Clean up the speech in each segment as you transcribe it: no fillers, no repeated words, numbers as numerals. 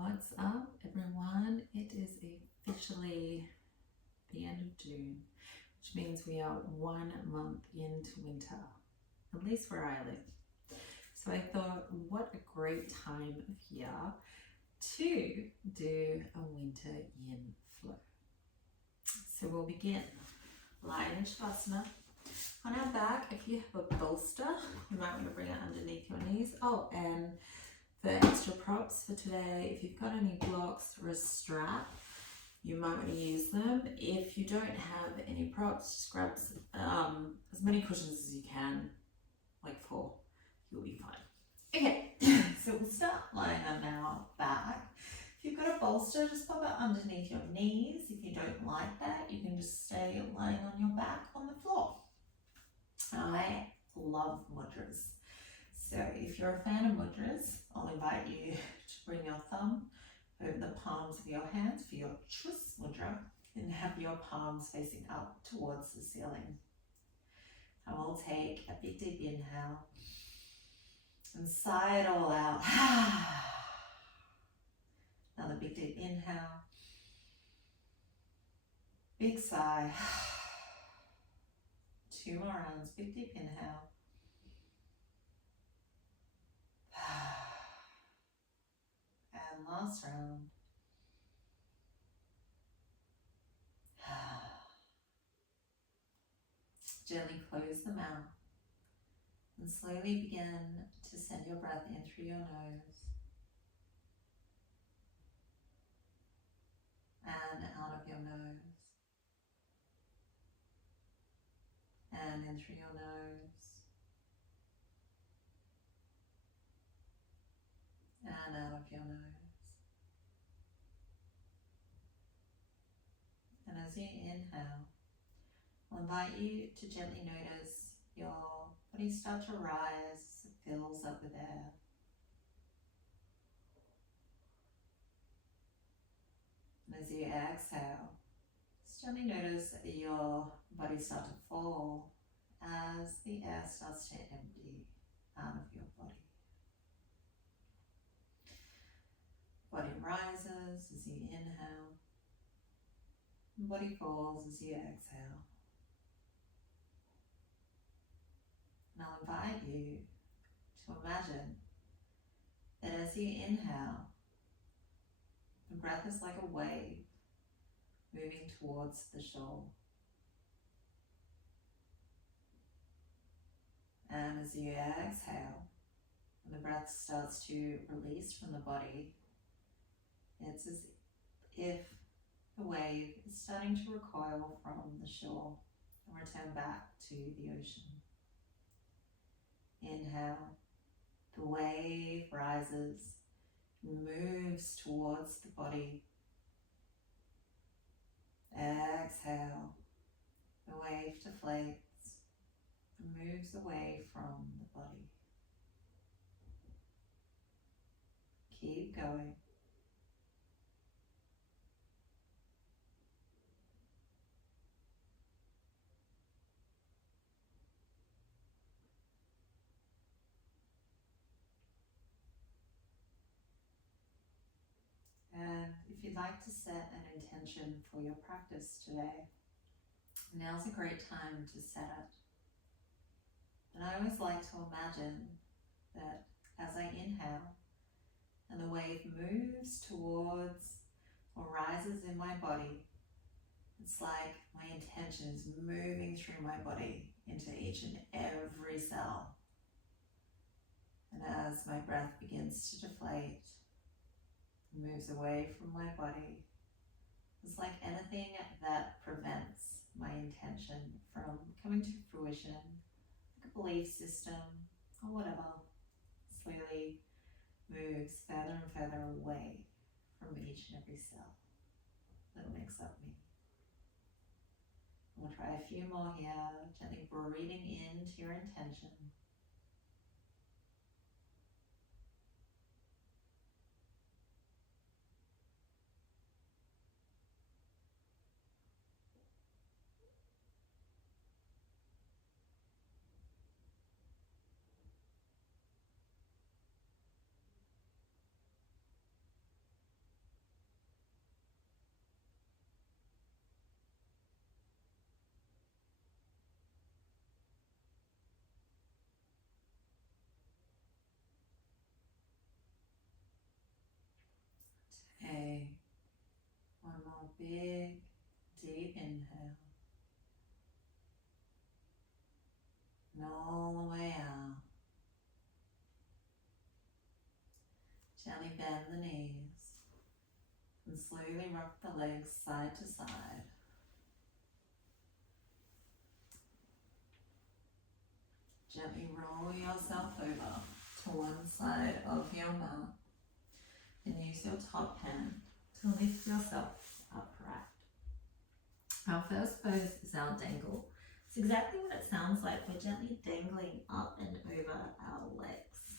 What's up, everyone? It is officially the end of June, which means we are 1 month into winter, at least where I live. So I thought, what a great time of year to do a winter yin flow. So we'll begin lying in Shavasana. On our back, if you have a bolster, you might want to bring it underneath your knees. Oh, and for extra props for today, if you've got any blocks or a strap, you might want to use them. If you don't have any props, just grab as many cushions as you can, like 4, you'll be fine. Okay, so we'll start lying on our back. If you've got a bolster, just pop it underneath your knees. If you don't like that, you can just stay lying on your back on the floor. I love mudras. So if you're a fan of mudras, I'll invite you to bring your thumb over the palms of your hands for your Chus mudra and have your palms facing up towards the ceiling. And we'll take a big deep inhale and sigh it all out. Another big deep inhale. Big sigh. 2 more rounds. Big deep inhale. And last round. Gently close the mouth and slowly begin to send your breath in through your nose and out of your nose and in through your nose and out of your nose. And as you inhale, I'll invite you to gently notice your body start to rise as it fills up with air. And as you exhale, just gently notice your body start to fall as the air starts to empty out of your body. Body rises as you inhale, and body falls as you exhale. And I'll invite you to imagine that as you inhale, the breath is like a wave moving towards the shore. And as you exhale, and the breath starts to release from the body, it's as if the wave is starting to recoil from the shore and return back to the ocean. Inhale, the wave rises, moves towards the body. Exhale, the wave deflates and moves away from the body. Keep going. And if you'd like to set an intention for your practice today, now's a great time to set it. And I always like to imagine that as I inhale and the wave moves towards or rises in my body, it's like my intention is moving through my body into each and every cell. And as my breath begins to deflate, moves away from my body, it's like anything that prevents my intention from coming to fruition, like a belief system or whatever, slowly moves further and further away from each and every cell that makes up me. We'll try a few more here, gently breathing into your intention. big, deep inhale. And all the way out. Gently bend the knees. And slowly rock the legs side to side. Gently roll yourself over to one side of your mat. And use your top hand to lift yourself upright. Our first pose is our dangle. It's exactly what it sounds like. We're gently dangling up and over our legs.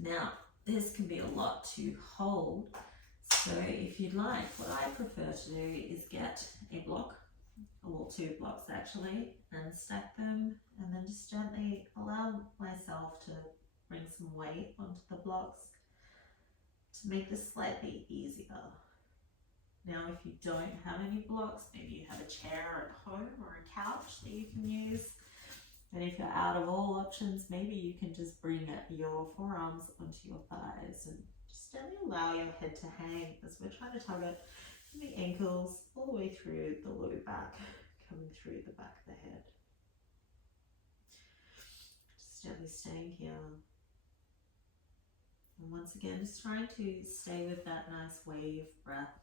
Now, this can be a lot to hold. So if you'd like, what I prefer to do is get a block, or 2 blocks actually, and stack them, and then just gently allow myself to bring some weight onto the blocks to make this slightly easier. Now, if you don't have any blocks, maybe you have a chair at home or a couch that you can use. And if you're out of all options, maybe you can just bring your forearms onto your thighs and just gently allow your head to hang as we're trying to target from the ankles all the way through the low back, coming through the back of the head. Just gently staying here. And once again, just trying to stay with that nice wave breath.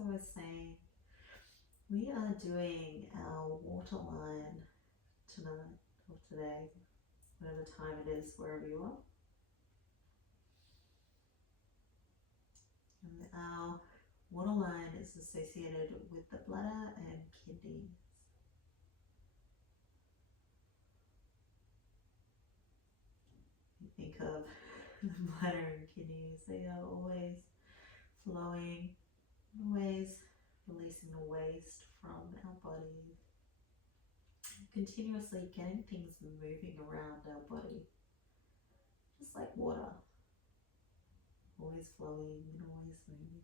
As I was saying, we are doing our water line tonight or today, whatever time it is, wherever you are. And our water line is associated with the bladder and kidneys. You think of the bladder and kidneys, they are always flowing, always releasing the waste from our body, continuously getting things moving around our body, just like water, always flowing and always moving.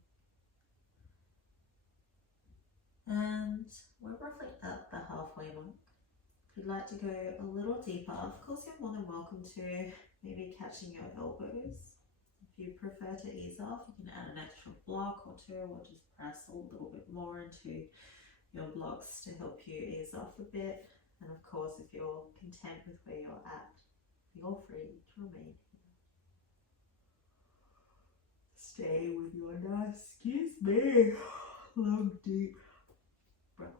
And we're roughly at the halfway mark. If you'd like to go a little deeper, of course you're more than welcome to maybe catching your elbows. If you prefer to ease off, you can add an extra block or 2, or just press a little bit more into your blocks to help you ease off a bit. And of course, if you're content with where you're at, you're free to remain here. Stay with your nice, long deep breath.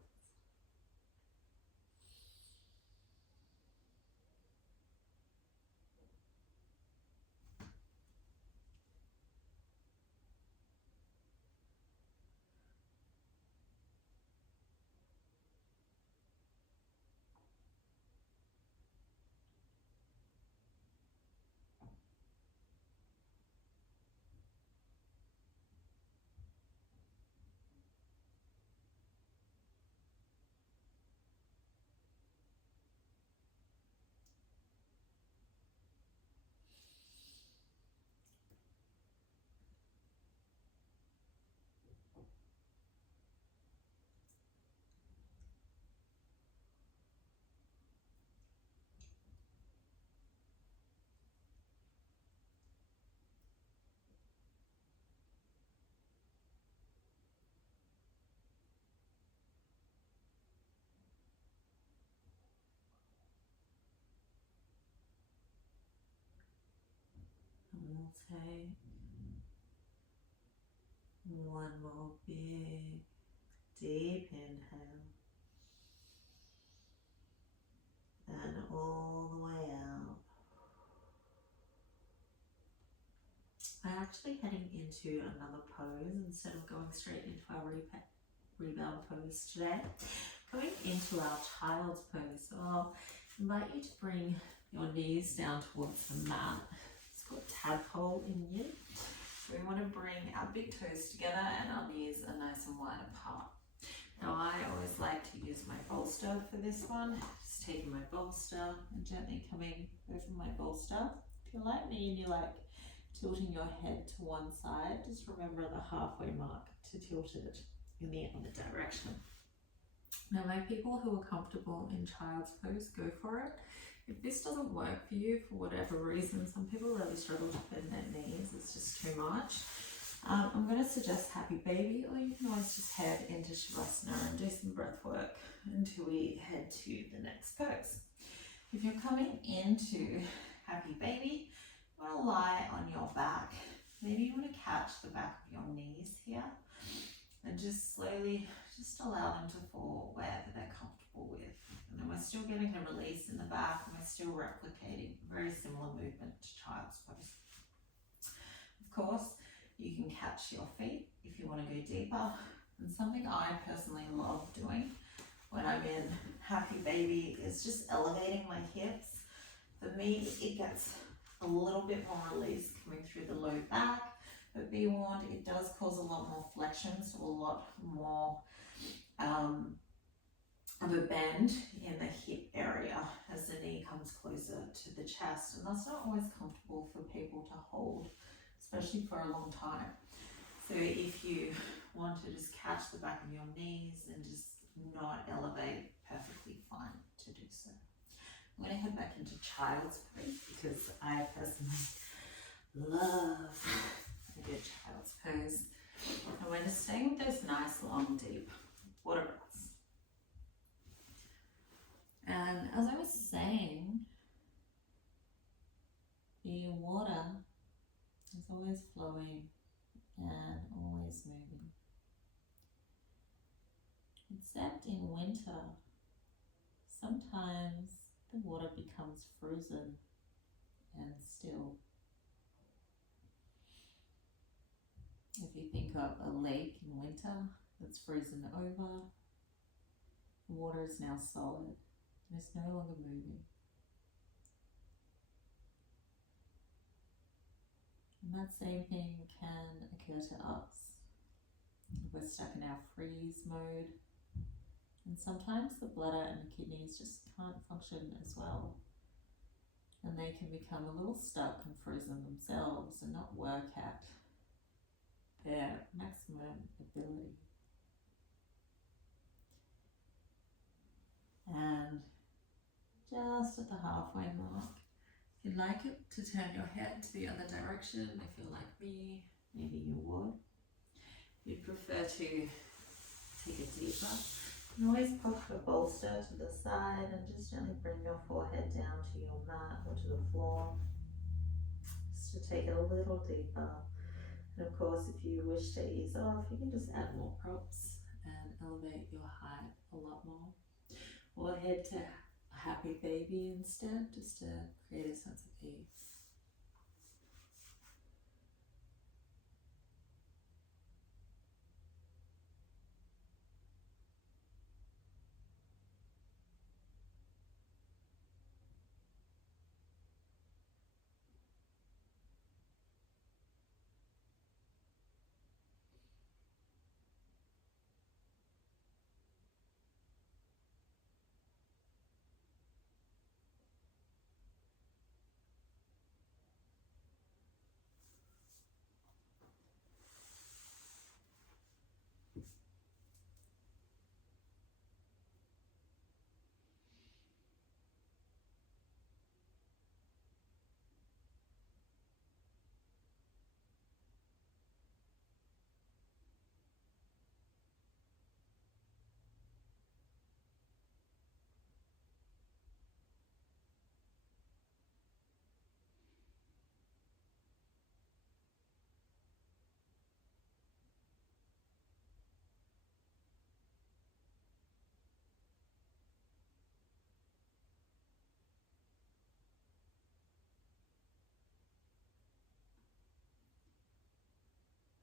And we'll take one more big, deep inhale. And all the way out. I'm actually heading into another pose instead of going straight into our rebound pose today. Going into our child's pose. So I'll invite you to bring your knees down towards the mat. It's called tadpole in Yin. So we want to bring our big toes together and our knees are nice and wide apart. Now I always like to use my bolster for this one. Just taking my bolster and gently coming over my bolster. If you're like me and you like tilting your head to one side, just remember the halfway mark to tilt it in the other direction. Now my people who are comfortable in child's pose, go for it. If this doesn't work for you for whatever reason, some people really struggle to bend their knees, it's just too much. I'm going to suggest happy baby, or you can always just head into Shavasana and do some breath work until we head to the next pose. If you're coming into happy baby, you want to lie on your back. Maybe you want to catch the back of your knees here and just slowly just allow them to fall wherever they're comfortable with. And then we're still getting a release in the back and we're still replicating a very similar movement to child's pose. Of course, you can catch your feet if you want to go deeper. And something I personally love doing when I'm in happy baby is just elevating my hips. For me, it gets a little bit more release coming through the low back, but be warned, it does cause a lot more flexion, so a lot more of a bend in the hip area as the knee comes closer to the chest, and that's not always comfortable for people to hold, especially for a long time. So if you want to just catch the back of your knees and just not elevate, perfectly fine to do so. I'm going to head back into child's pose because I personally love a good child's pose. And we're just staying with those nice, long, deep water breaths. And as I was saying, the water is always flowing and always moving. Except in winter, sometimes the water becomes frozen and still. If you think of a lake in winter that's frozen over, the water is now solid and it's no longer moving. And that same thing can occur to us if we're stuck in our freeze mode. And sometimes the bladder and the kidneys just can't function as well. And they can become a little stuck and frozen themselves and not work at their maximum ability. And just at the halfway mark, if you'd like it to turn your head to the other direction, if you're like me, maybe you would. If you'd prefer to take it deeper, you can always pop the bolster to the side and just gently bring your forehead down to your mat or to the floor, just to take it a little deeper. And of course, if you wish to ease off, you can just add more props and elevate your height a lot more. Or head to happy baby instead, just to create a sense of ease.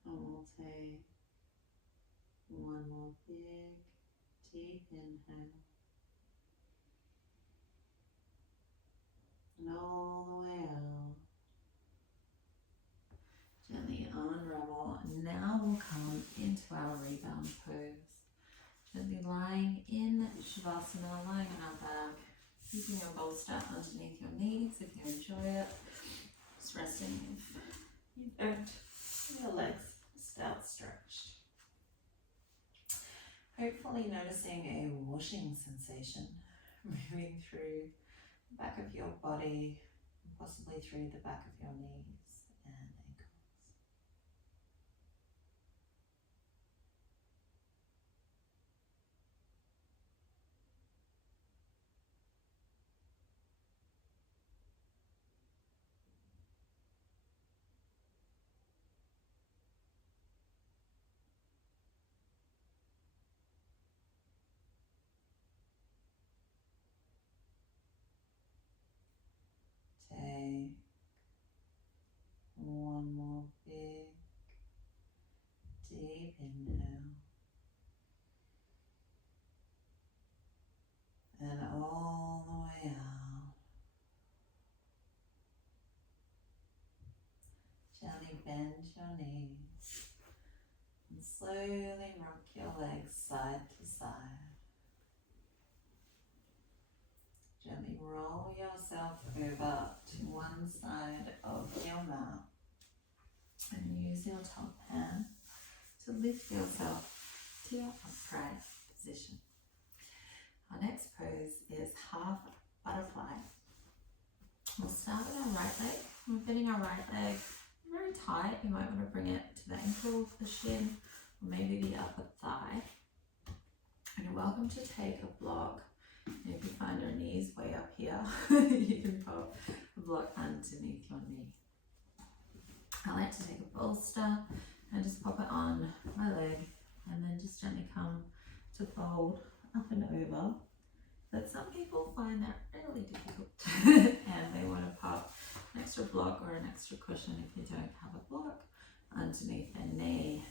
And we'll take one more big, deep inhale. And all the way out. Gently on Beautiful. Now we'll come into our rebound pose. Gently lying in Shavasana, lying on our back, keeping your bolster underneath your knees if you enjoy it. Just resting if you don't. Your legs just outstretched. Hopefully noticing a washing sensation moving through the back of your body, possibly through the back of your knees and ankles. Take one more big, deep inhale. And all the way out. Gently bend your knees and slowly rock your legs side to side. Gently roll yourself over to one side of your mat and use your top hand to lift yourself to your upright position. Our next pose is half butterfly. We'll start with our right leg. We're fitting our right leg very tight. You might want to bring it to the ankle, the shin, or maybe the upper thigh. And you're welcome to take a block. And if you find your knees way up here, you can pop a block underneath your knee. I like to take a bolster and just pop it on my leg and then just gently come to fold up and over. But some people find that really difficult and they want to pop an extra block or an extra cushion if you don't have a block underneath their knee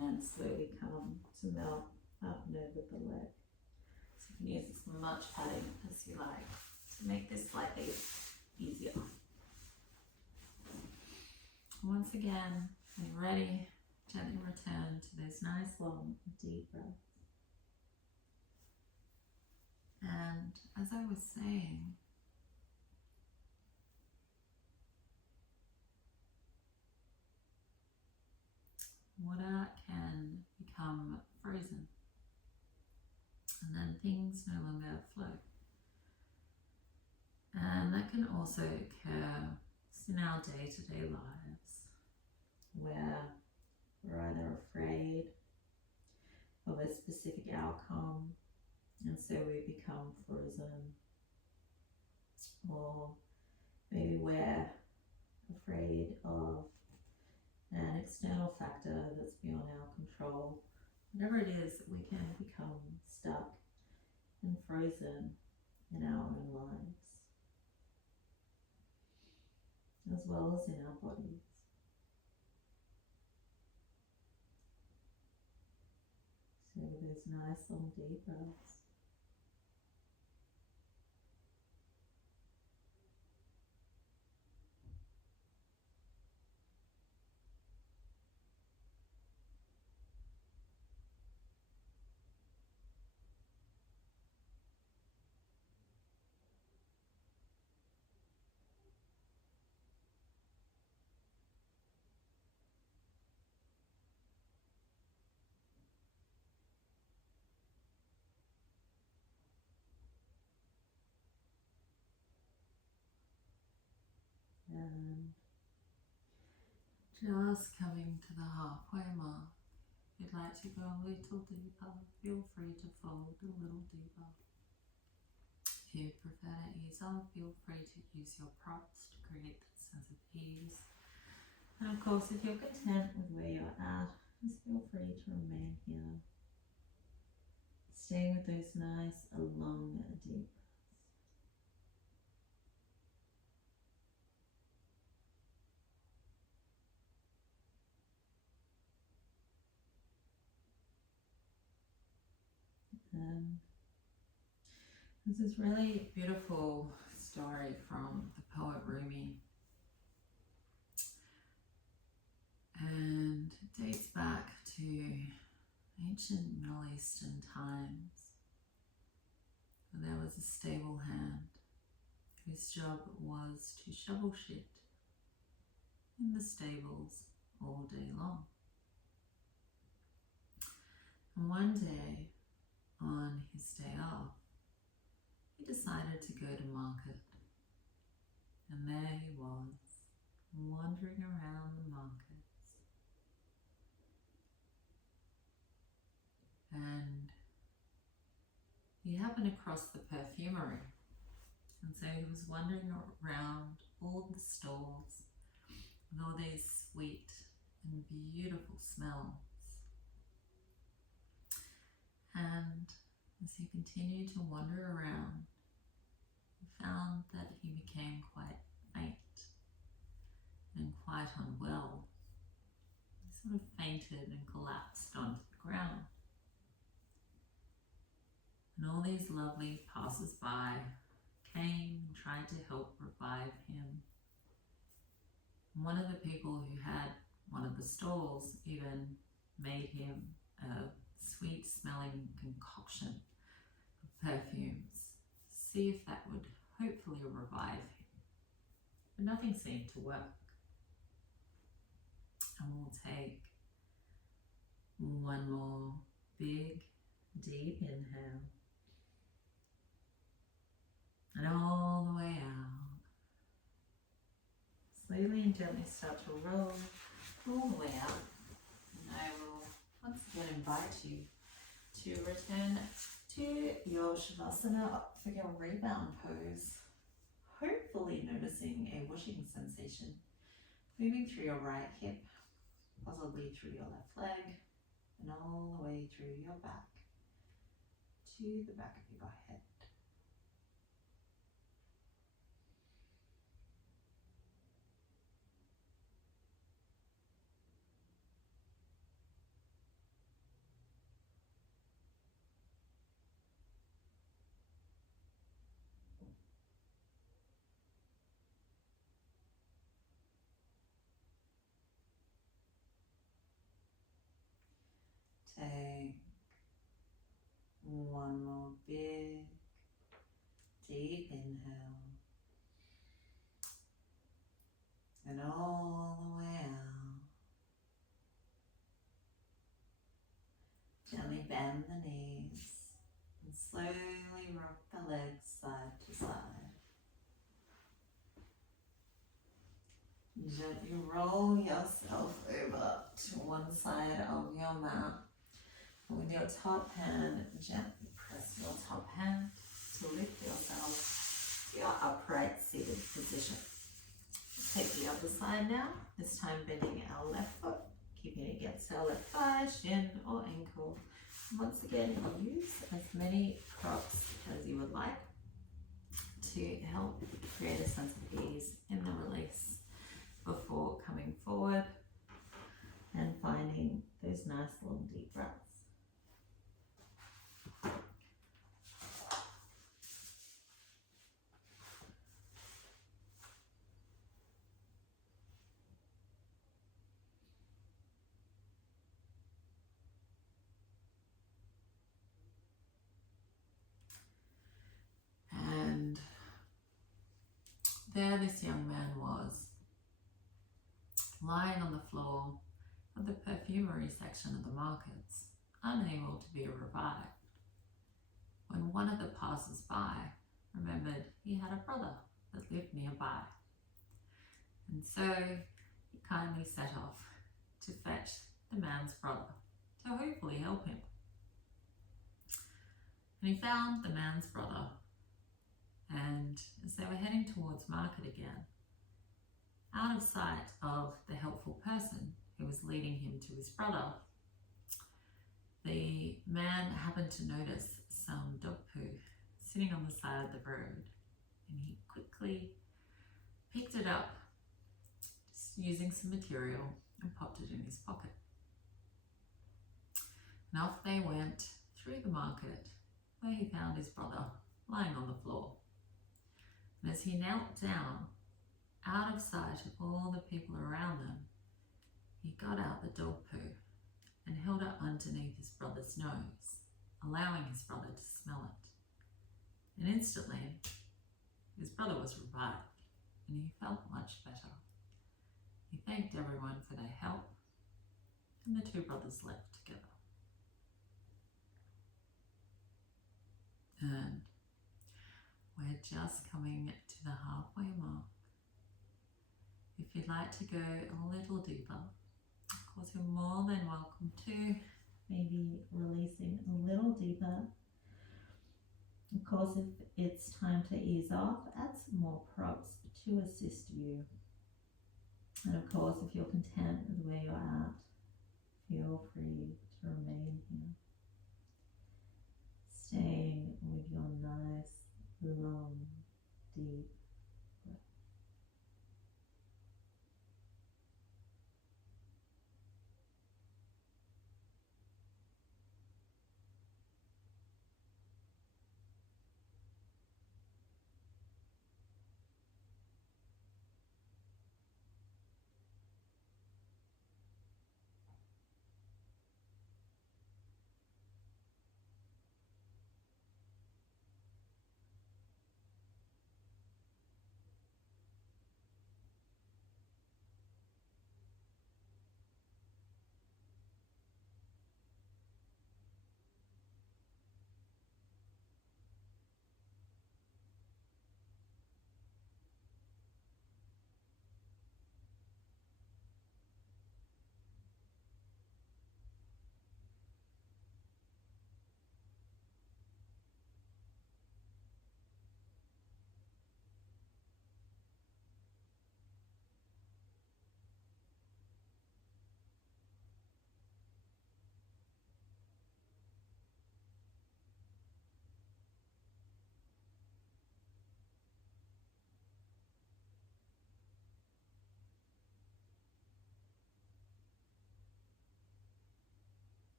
and slowly come to melt up and over the leg. So you can use as much padding as you like to make this slightly easier. Once again, when you're ready, gently return to those nice long deep breaths. And as I was saying, water can become frozen and then things no longer flow. And that can also occur in our day-to-day lives where we're either afraid of a specific outcome and so we become frozen, or maybe we're afraid of an external factor that's beyond our control. Whatever it is, we can become stuck and frozen in our own lives, as well as in our bodies. So those nice long deep breaths. And just coming to the halfway mark, if you'd like to go a little deeper, feel free to fold a little deeper. If you prefer to ease off, feel free to use your props to create that sense of ease. And of course, if you're content with where you're at, just feel free to remain here, staying with those nice, long, deep breaths. And there's this really beautiful story from the poet Rumi. And ancient Middle Eastern times, there was a stable hand whose job was to shovel shit in the stables all day long. And one day, on his day off, he decided to go to market. And there he was, wandering around the markets. And he happened across the perfumery. And so he was wandering around all the stalls with all these sweet and beautiful smells. And as he continued to wander around, he found that he became quite faint and quite unwell. He sort of fainted and collapsed onto the ground. And all these lovely passers-by came and tried to help revive him. And one of the people who had one of the stalls even made him a sweet-smelling concoction of perfumes, see if that would hopefully revive him. But nothing seemed to work. And we'll take one more big, deep inhale. And all the way out. Slowly and gently start to roll all the way out. And I will once again invite you to return to your Shavasana for your rebound pose. Hopefully noticing a whooshing sensation moving through your right hip, possibly through your left leg, and all the way through your back to the back of your head. Take one more big, deep inhale. And all the way out. Gently bend the knees and slowly rock the legs side to side. Gently roll yourself over to one side of your mat. With your top hand, gently press your top hand to lift yourself to your upright seated position. Take the other side now, this time bending our left foot, keeping it against our left thigh, shin or ankle. Once again, use as many props as you would like to help create a sense of ease in the release before coming forward and finding those nice long deep breaths. And there this young man was, lying on the floor of the perfumery section of the markets, unable to be revived, when one of the passers-by remembered he had a brother that lived nearby. And so he kindly set off to fetch the man's brother to hopefully help him. And he found the man's brother, and as they were heading towards market again, out of sight of the helpful person who was leading him to his brother, the man happened to notice some dog poo sitting on the side of the road, and he quickly picked it up, just using some material, and popped it in his pocket. And off they went through the market, where he found his brother lying on the floor. And as he knelt down, out of sight of all the people around them, he got out the dog poo and held it underneath his brother's nose, allowing his brother to smell it. And instantly, his brother was revived, and he felt much better. He thanked everyone for their help, and the two brothers left together. And we're just coming to the halfway mark. If you'd like to go a little deeper, of course you're more than welcome to. Maybe releasing a little deeper. Of course, if it's time to ease off, add some more props to assist you. And of course, if you're content with where you're at, feel free to remain here. Staying with your nice, long, deep breath.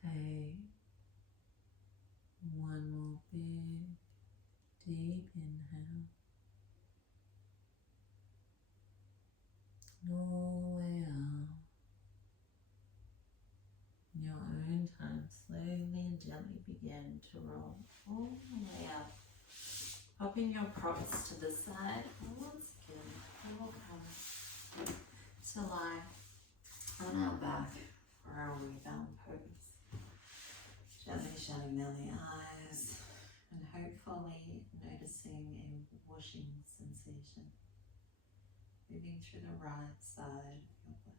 Take one more big, deep inhale. And all the way out. In your own time, slowly and gently begin to roll all the way up. Popping your props to the side. Once again, we will come to lie on our back for our rebound pose. Gently shutting down the eyes and hopefully noticing a washing sensation moving through the right side of your body.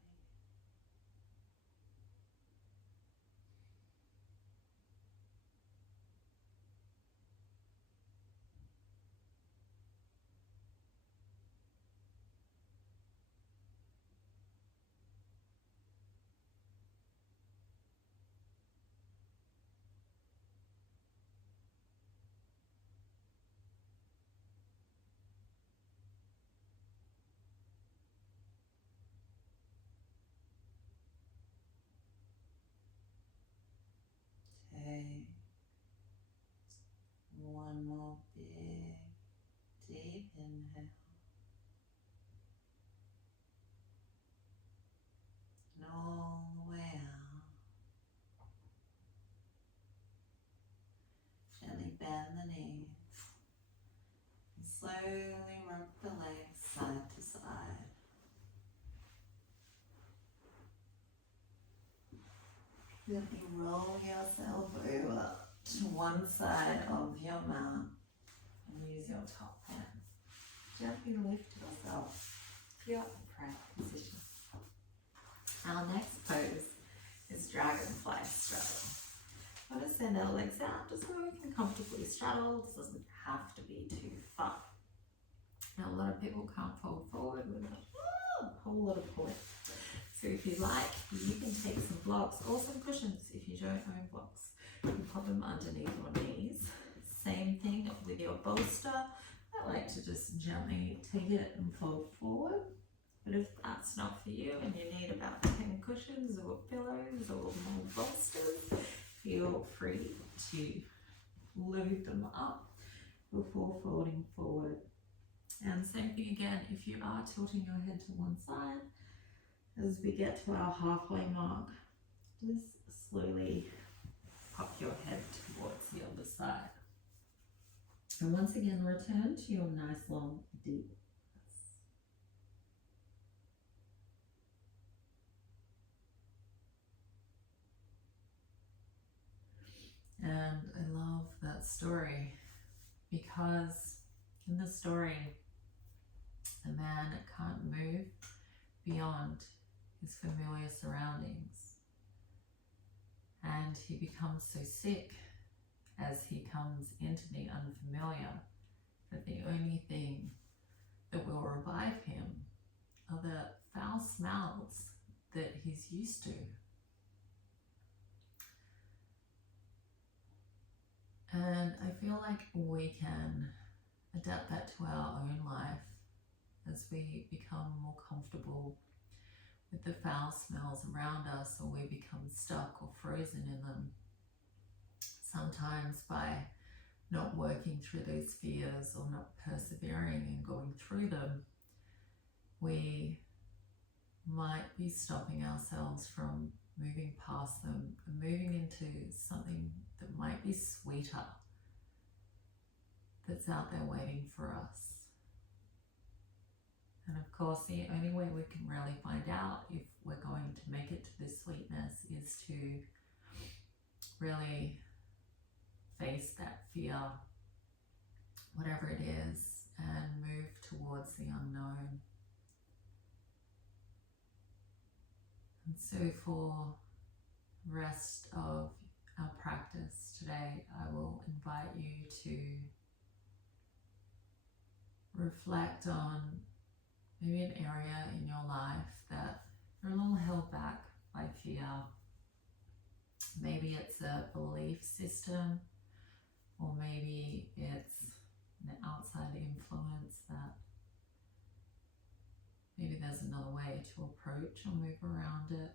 Take one more big, deep inhale. And all the way out. Gently bend the knees. And slowly rock the legs side to side. Gently roll yourself over to one side of your mat and use your top hand. Gently lift yourself to your upright position. Our next pose is dragonfly straddle. I'm going to send our legs out just so we can comfortably straddle. This doesn't have to be too far. Now a lot of people can't fold forward with a whole lot of pulling. So if you like, you can take some blocks or some cushions if you don't own blocks. You can pop them underneath your knees. Same thing with your bolster. I like to just gently take it and fold forward. But if that's not for you and you need about 10 cushions or pillows or more bolsters, feel free to load them up before folding forward. And same thing again, if you are tilting your head to one side, as we get to our halfway mark, just slowly pop your head towards the other side. And once again, return to your nice long deep breaths. And I love that story because in the story, the man can't move beyond his familiar surroundings. And he becomes so sick as he comes into the unfamiliar that the only thing that will revive him are the foul smells that he's used to. And I feel like we can adapt that to our own life as we become more comfortable with the foul smells around us, or we become stuck or frozen in them. Sometimes by not working through those fears or not persevering and going through them, we might be stopping ourselves from moving past them and moving into something that might be sweeter, that's out there waiting for us. And of course, the only way we can really find out if we're going to make it to this sweetness is to really face that fear, whatever it is, and move towards the unknown. And so for the rest of our practice today, I will invite you to reflect on maybe an area in your life that you're a little held back by fear. Maybe it's a belief system, or maybe it's an outside influence that maybe there's another way to approach or move around it.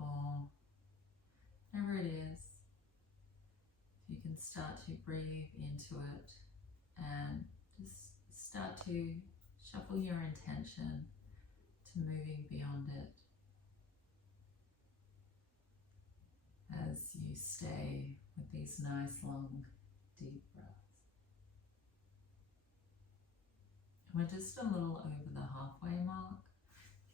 Or whatever it is, if you can start to breathe into it and just start to shuffle your intention to moving beyond it as you stay with these nice long deep breaths. We're just a little over the halfway mark.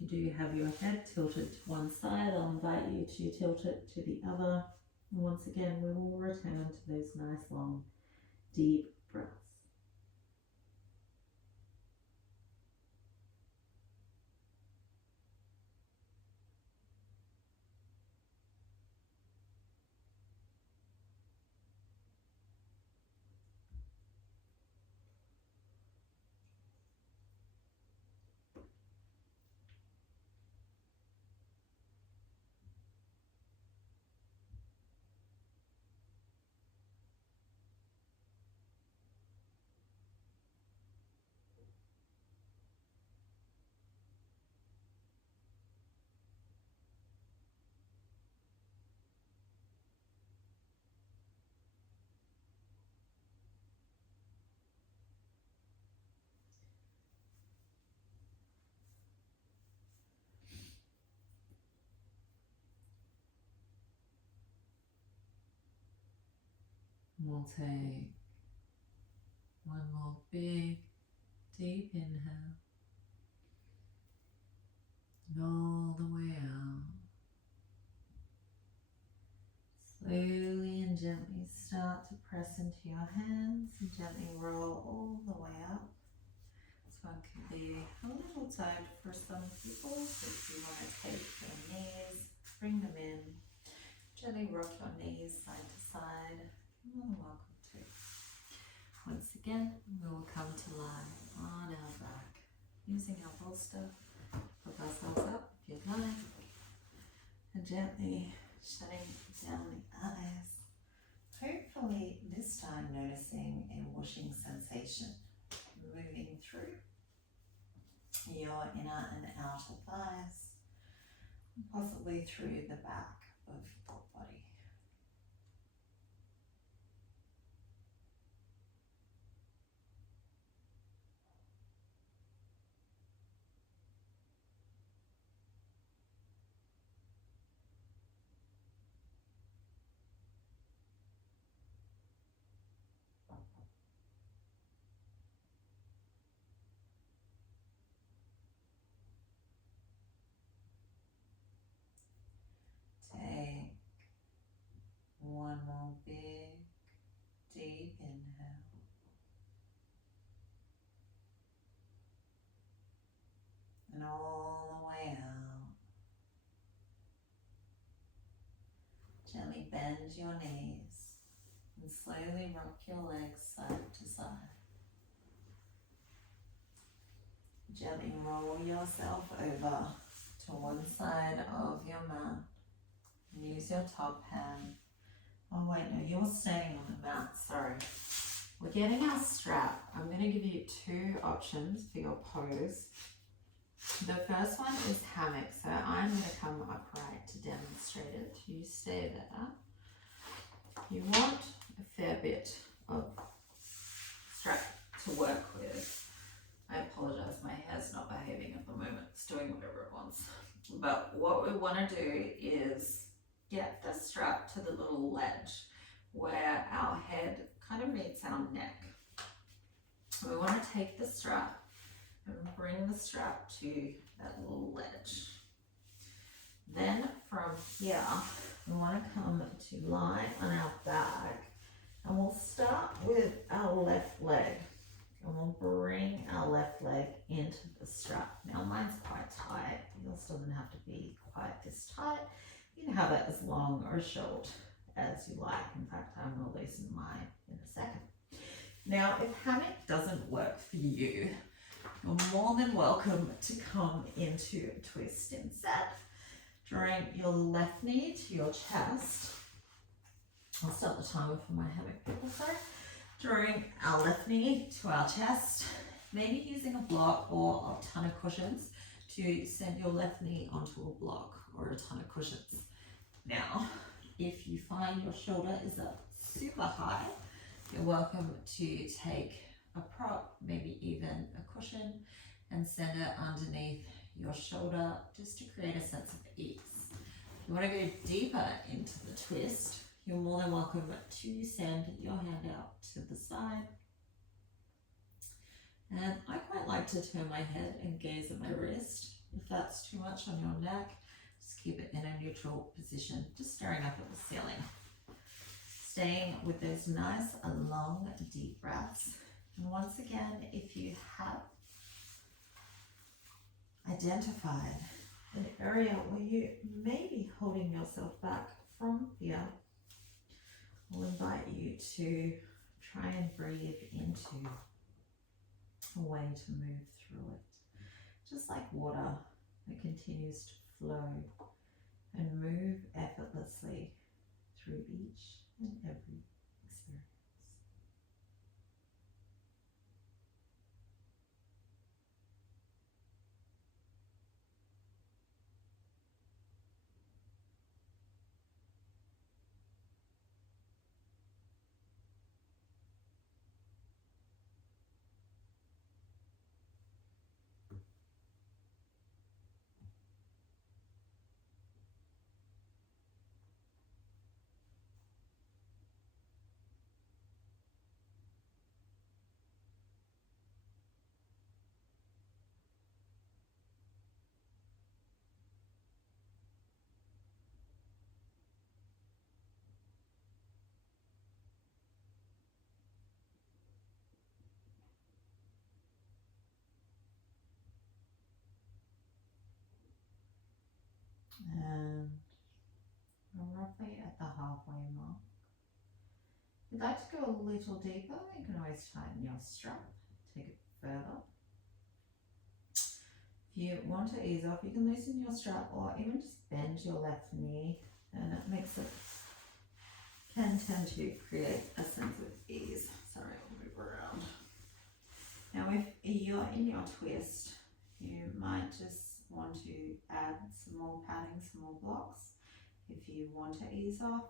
If you do have your head tilted to one side, I'll invite you to tilt it to the other. And once again, we will return to those nice long deep breaths. We'll take one more big, deep inhale, and all the way out. Slowly and gently start to press into your hands and gently roll all the way up. This one can be a little tight for some people, so if you want to take your knees, bring them in, gently rock your knees side to side. You're more than welcome to. Once again, we will come to lie on our back, using our bolster, pick ourselves up if you'd like, and gently shutting down the eyes. Hopefully this time noticing a washing sensation moving through. your inner and outer thighs, possibly through the back of your body. Take one more big, deep inhale. And all the way out. Gently bend your knees and slowly rock your legs side to side. Gently roll yourself over to one side of your mat. And use your top hand. Oh wait, no, you're staying on the mat, sorry. We're getting our strap. I'm going to give you two options for your pose. The first one is hammock, so I'm going to come upright to demonstrate it. You stay there. You want a fair bit of strap to work with. I apologize, my hair's not behaving at the moment. It's doing whatever it wants. But what we want to do is get the strap to the little ledge where our head kind of meets our neck. We want to take the strap and bring the strap to that little ledge. Then from here, we want to come to lie on our back, and we'll start with our left leg. And we'll bring our left leg into the strap. Now mine's quite tight. Yours doesn't have to be quite this tight. You can have it as long or short as you like. In fact, I'm going to loosen mine in a second. Now, if hammock doesn't work for you, you're more than welcome to come into a twist instead. Drawing your left knee to your chest. I'll start the timer for my hammock people, sorry. Drawing our left knee to our chest, maybe using a block or a ton of cushions to send your left knee onto a block or a ton of cushions. Now, if you find your shoulder is up super high, you're welcome to take a prop, maybe even a cushion, and send it underneath your shoulder just to create a sense of ease. If you want to go deeper into the twist, you're more than welcome to send your hand out to the side. And I quite like to turn my head and gaze at my wrist. If that's too much on your neck, just keep it in a neutral position, just staring up at the ceiling. Staying with those nice, long, deep breaths. And once again, if you have identified an area where you may be holding yourself back from fear, I'll invite you to try and breathe into a way to move through it. Just like water that continues to flow and move effortlessly through each and every experience. And we're roughly at the halfway mark. If you'd like to go a little deeper, you can always tighten your strap, take it further. If you want to ease off, you can loosen your strap or even just bend your left knee, and it makes it, can tend to create a sense of ease. Sorry, I'll move around. Now if you're in your twist, You might just want to add some more padding, some more blocks. If you want to ease off,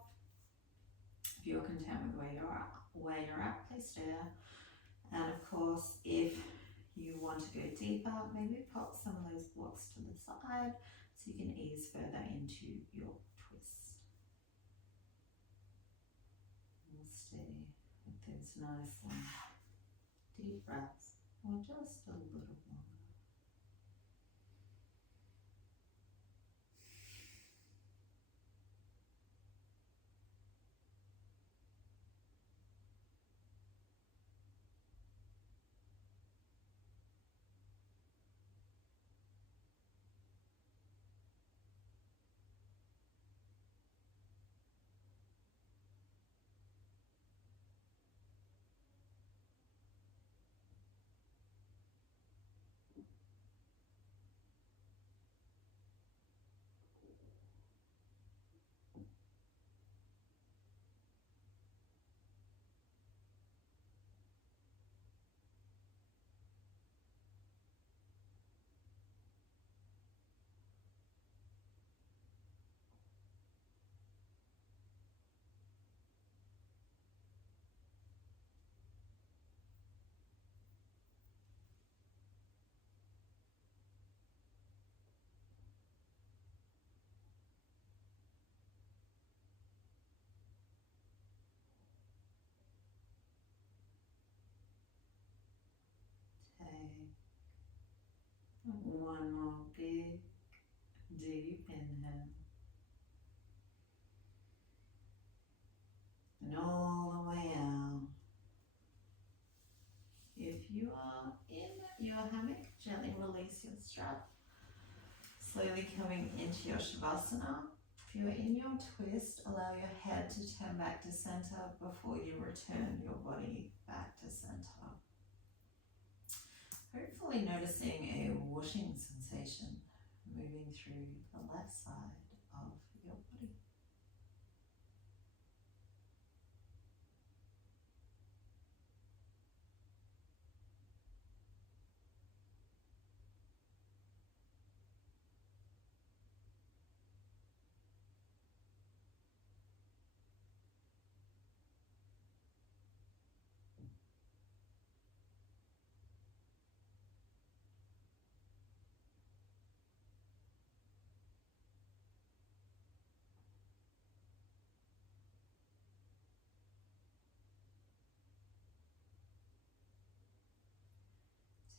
if you're content with where you're at, please stay. And of course, if you want to go deeper, maybe pop some of those blocks to the side so you can ease further into your twist. We'll stay with those nice deep breaths, or just a little longer. Take one more big, deep inhale. And all the way out. If you are in your hammock, gently release your strap. Slowly coming into your Shavasana. If you're in your twist, allow your head to turn back to center before you return your body back to center. Hopefully noticing a whooshing sensation moving through the left side of your body.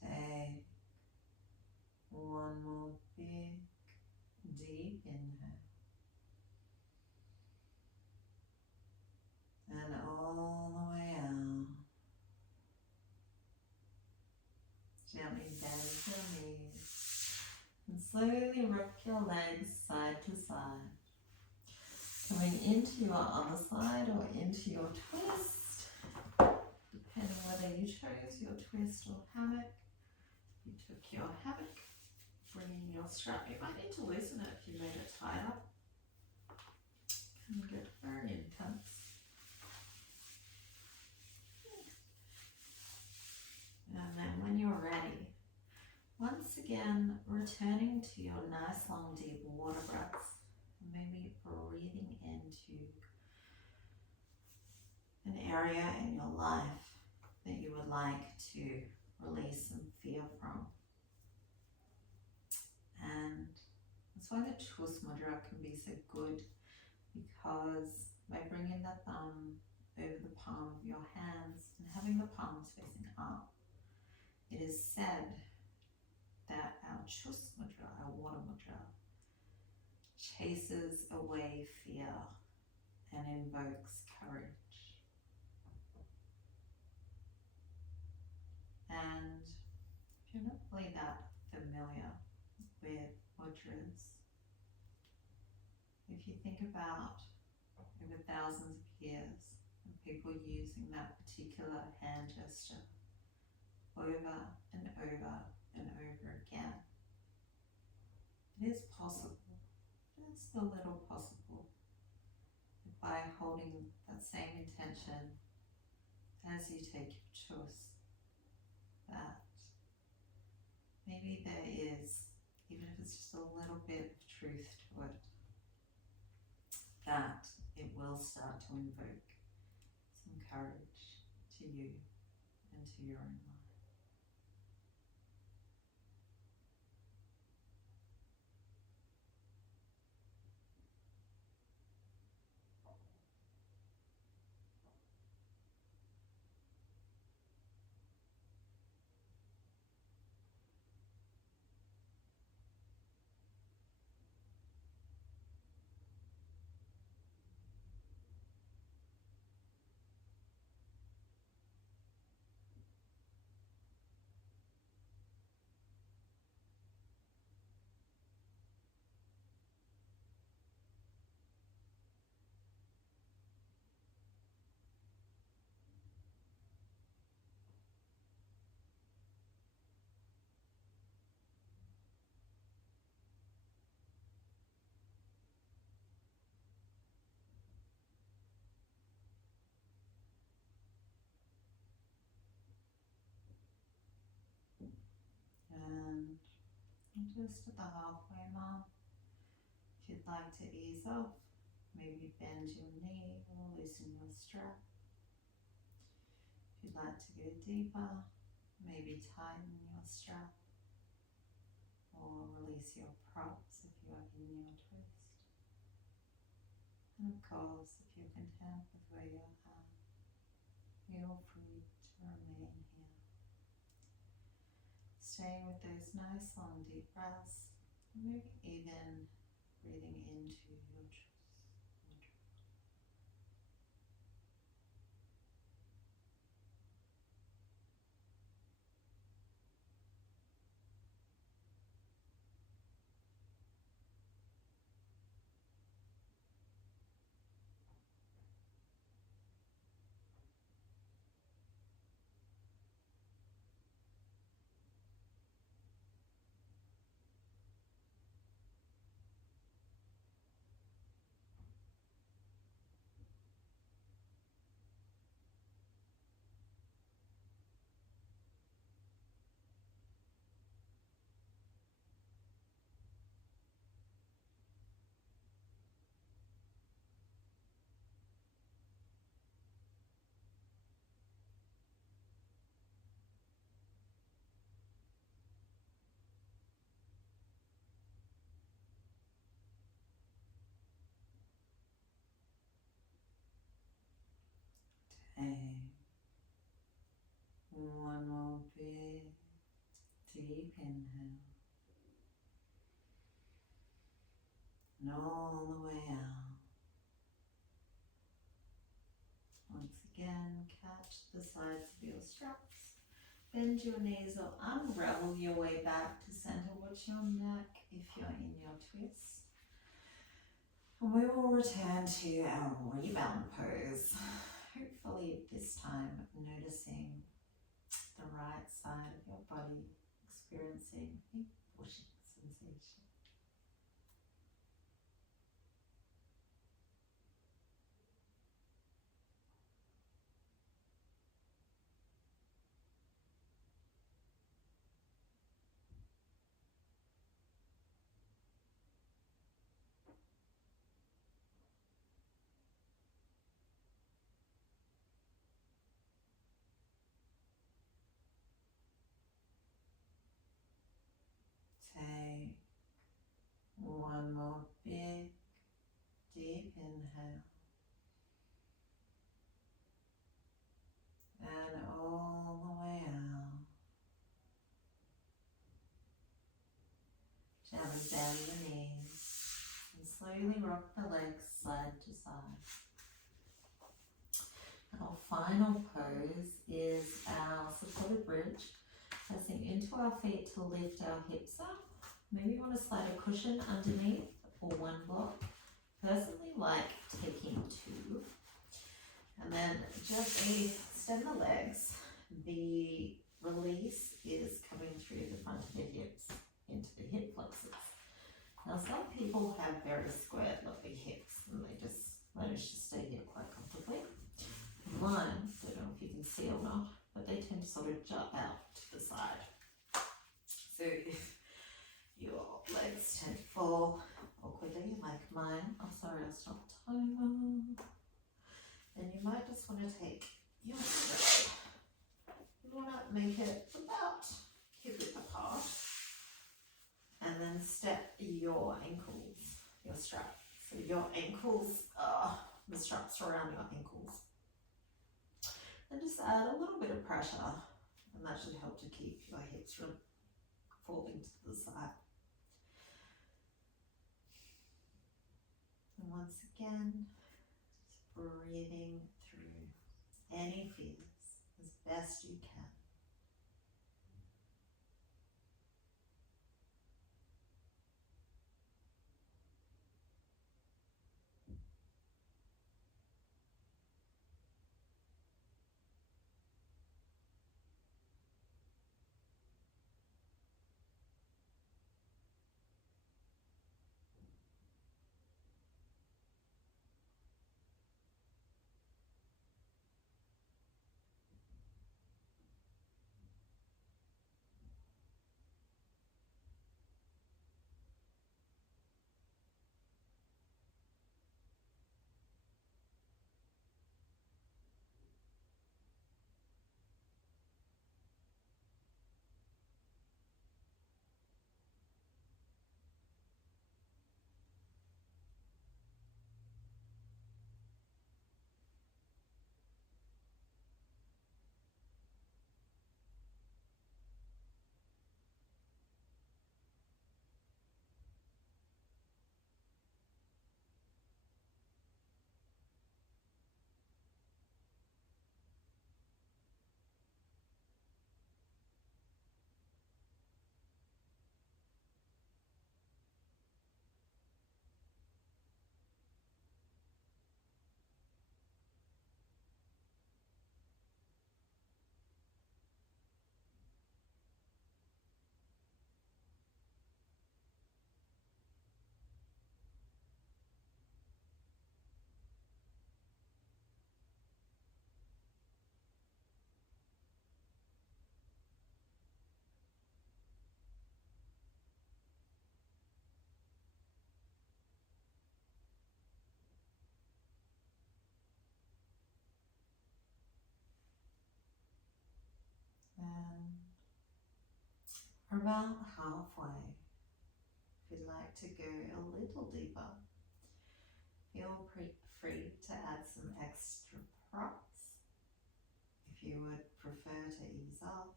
Take one more big, deep inhale. And all the way out. Gently bend your knees. And slowly rock your legs side to side. Coming into your other side or into your twist. Depending whether you chose your twist or hammock. You took your hammock, bringing your strap. You might need to loosen it if you made it tight up. Can get very intense. And then when you're ready, once again, returning to your nice long deep water breaths. Maybe breathing into an area in your life that you would like to release some fear from. And that's why the Twist Mudra can be so good, because by bringing the thumb over the palm of your hands and having the palms facing up, it is said that our Twist Mudra, our water mudra, chases away fear and invokes courage. And if you're not really that familiar with mudras, if you think about over thousands of years of people using that particular hand gesture over and over and over again, it is possible, just a little possible, that by holding that same intention as you take your choice, that maybe there is, even if it's just a little bit of truth to it, that it will start to invoke some courage to you and to your own life. And just at the halfway mark, if you'd like to ease off, maybe bend your knee or loosen your strap. If you'd like to go deeper, maybe tighten your strap or release your props if you are in your twist. And of course, if you're content with where you're at, feel free to remain here. Staying with those nice long deep breaths, maybe even breathing into your chest. One more big deep inhale, and all the way out. Once again, catch the sides of your straps, bend your knees or unravel your way back to center. Watch your neck if you're in your twist. And we will return to our rebound pose. Hopefully this time noticing the right side of your body experiencing a pushing sensation. Take one more big deep inhale, and all the way out. Gently bend the knees and slowly rock the legs side to side. Our final pose is our supported bridge, pressing into our feet to lift our hips up. Maybe you want to slide a cushion underneath or one block. Personally, like taking two. And then gently extend the legs. The release is coming through the front of the hips into the hip flexors. Now some people have very square, lovely hips and they just manage to stay here quite comfortably. Mine, I don't know if you can see or not, but they tend to sort of jut out to the side. So So if your legs tend to fall awkwardly like mine, oh sorry, I'll stop the timer. Then you might just want to take your strap. You want to make it about hip width apart, and then step your ankles, your strap. So your ankles, the straps around your ankles. And just add a little bit of pressure, and that should help to keep your hips from falling to the side. And once again, just breathing through any fears as best you can. And around halfway, if you'd like to go a little deeper, feel free to add some extra props. If you would prefer to ease off,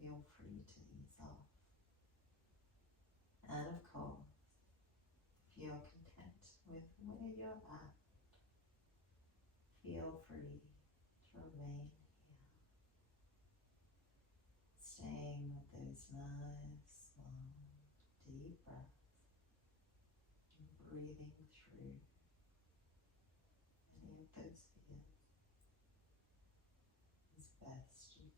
feel free to ease off. And of course, if you're content with where you're at, feel free to remain here, staying with those nice, long, deep breaths, and breathing through any of those fears as best you can.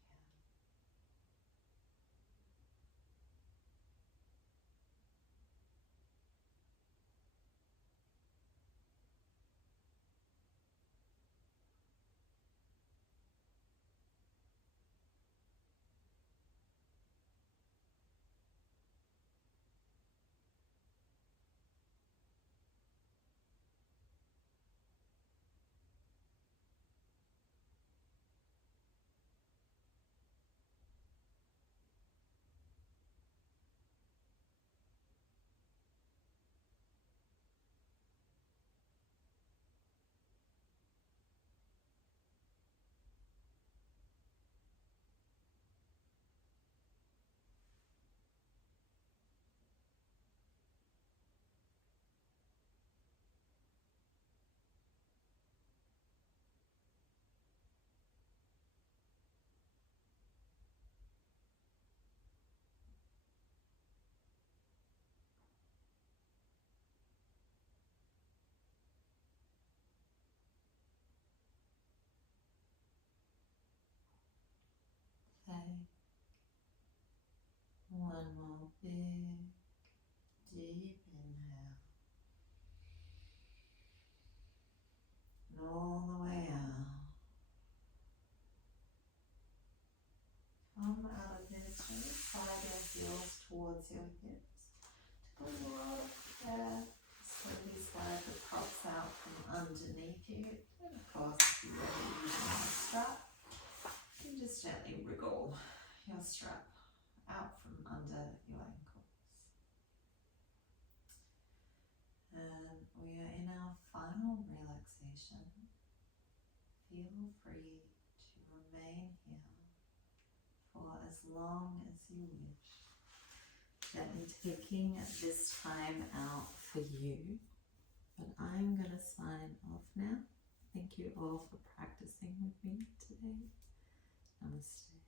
the strap out from under your ankles. And we are in our final relaxation. Feel free to remain here for as long as you wish. Gently taking this time out for you. But I'm going to sign off now. Thank you all for practicing with me today. Namaste.